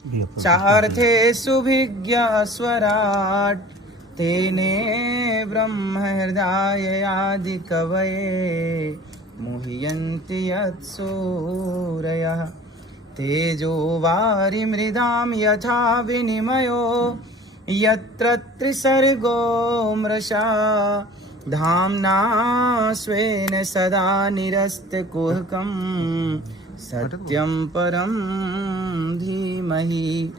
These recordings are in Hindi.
चार्थे सुभिज्ञ स्वराट तेने ब्रह्म हृदय आदि कवये मुह्यन्ति यत्सूरयः तेजो वारि मृदां यथा विनिमयो यत्र त्रिसर्गो मृषा धाम्ना स्वेन सदा निरस्तकुहकं सत्यं परं धीमहि।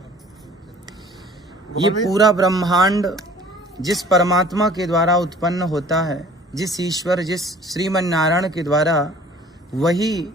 ये पूरा ब्रह्मांड जिस परमात्मा के द्वारा उत्पन्न होता है, जिस ईश्वर जिस श्रीमन नारायण के द्वारा, वही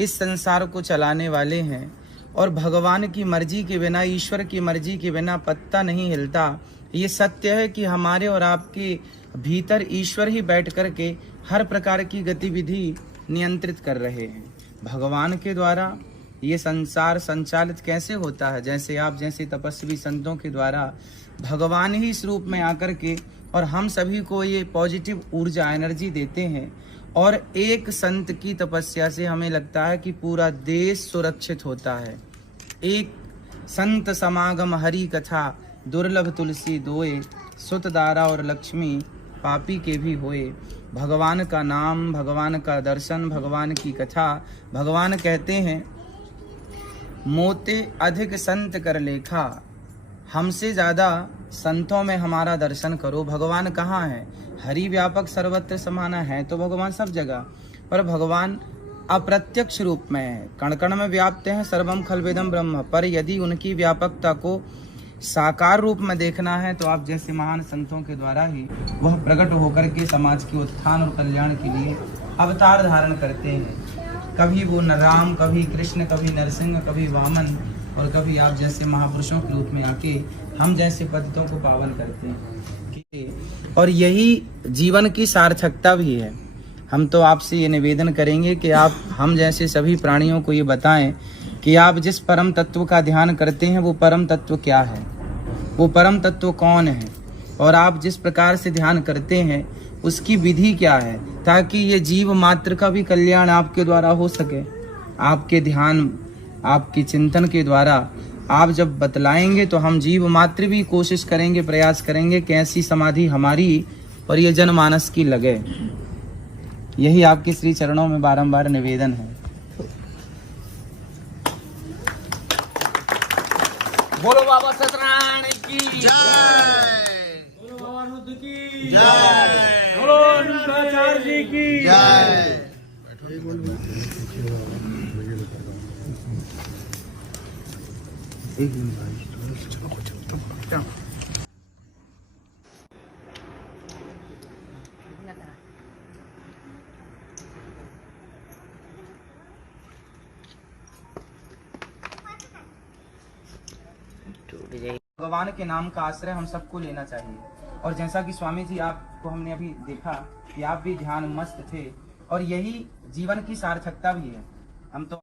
इस संसार को चलाने वाले हैं। और भगवान की मर्जी के बिना, ईश्वर की मर्जी के बिना पत्ता नहीं हिलता। ये सत्य है कि हमारे और आपके भीतर ईश्वर ही बैठ कर के हर प्रकार की गतिविधि नियंत्रित कर रहे हैं। भगवान के द्वारा ये संसार संचालित कैसे होता है? जैसे आप जैसे तपस्वी संतों के द्वारा भगवान ही इस रूप में आकर के और हम सभी को ये पॉजिटिव ऊर्जा एनर्जी देते हैं। और एक संत की तपस्या से हमें लगता है कि पूरा देश सुरक्षित होता है। एक संत समागम हरि कथा दुर्लभ तुलसी दोए सुत दारा और लक्ष्मी पापी के भी होए। भगवान का नाम, भगवान का दर्शन, भगवान की कथा। भगवान कहते हैं मोते अधिक संत कर लेखा, हमसे ज्यादा संतों में हमारा दर्शन करो। भगवान कहाँ है? हरि व्यापक सर्वत्र समाना है तो भगवान सब जगह, पर भगवान अप्रत्यक्ष रूप में है, कण कण में व्याप्त हैं, सर्वम खलवेदम ब्रह्म। पर यदि उनकी व्यापकता को साकार रूप में देखना है तो आप जैसे महान संतों के द्वारा ही वह प्रकट होकर के समाज के उत्थान और कल्याण के लिए अवतार धारण करते हैं। कभी वो राम, कभी कृष्ण, कभी नरसिंह, कभी वामन, और कभी आप जैसे महापुरुषों के रूप में आके हम जैसे पतितों को पावन करते हैं। और यही जीवन की सार्थकता भी है। हम तो आपसे ये निवेदन करेंगे कि आप हम जैसे सभी प्राणियों को ये बताएं कि आप जिस परम तत्व का ध्यान करते हैं वो परम तत्व क्या है, वो परम तत्व कौन है, और आप जिस प्रकार से ध्यान करते हैं उसकी विधि क्या है, ताकि ये जीव मात्र का भी कल्याण आपके द्वारा हो सके। आपके ध्यान, आपके चिंतन के द्वारा आप जब बतलाएंगे तो हम जीव मात्र भी कोशिश करेंगे, प्रयास करेंगे कि ऐसी समाधि हमारी और ये जनमानस की लगे। यही आपके श्री चरणों में बारंबार निवेदन है। बोलो बाबा सत्यनारायण की जय, बोलो बाबा रुद्र की जय, बोलो शंकराचार्य जी की जय। भगवान के नाम का आश्रय हम सबको लेना चाहिए। और जैसा कि स्वामी जी आपको हमने अभी देखा कि आप भी ध्यान मस्त थे, और यही जीवन की सार्थकता भी है। हम तो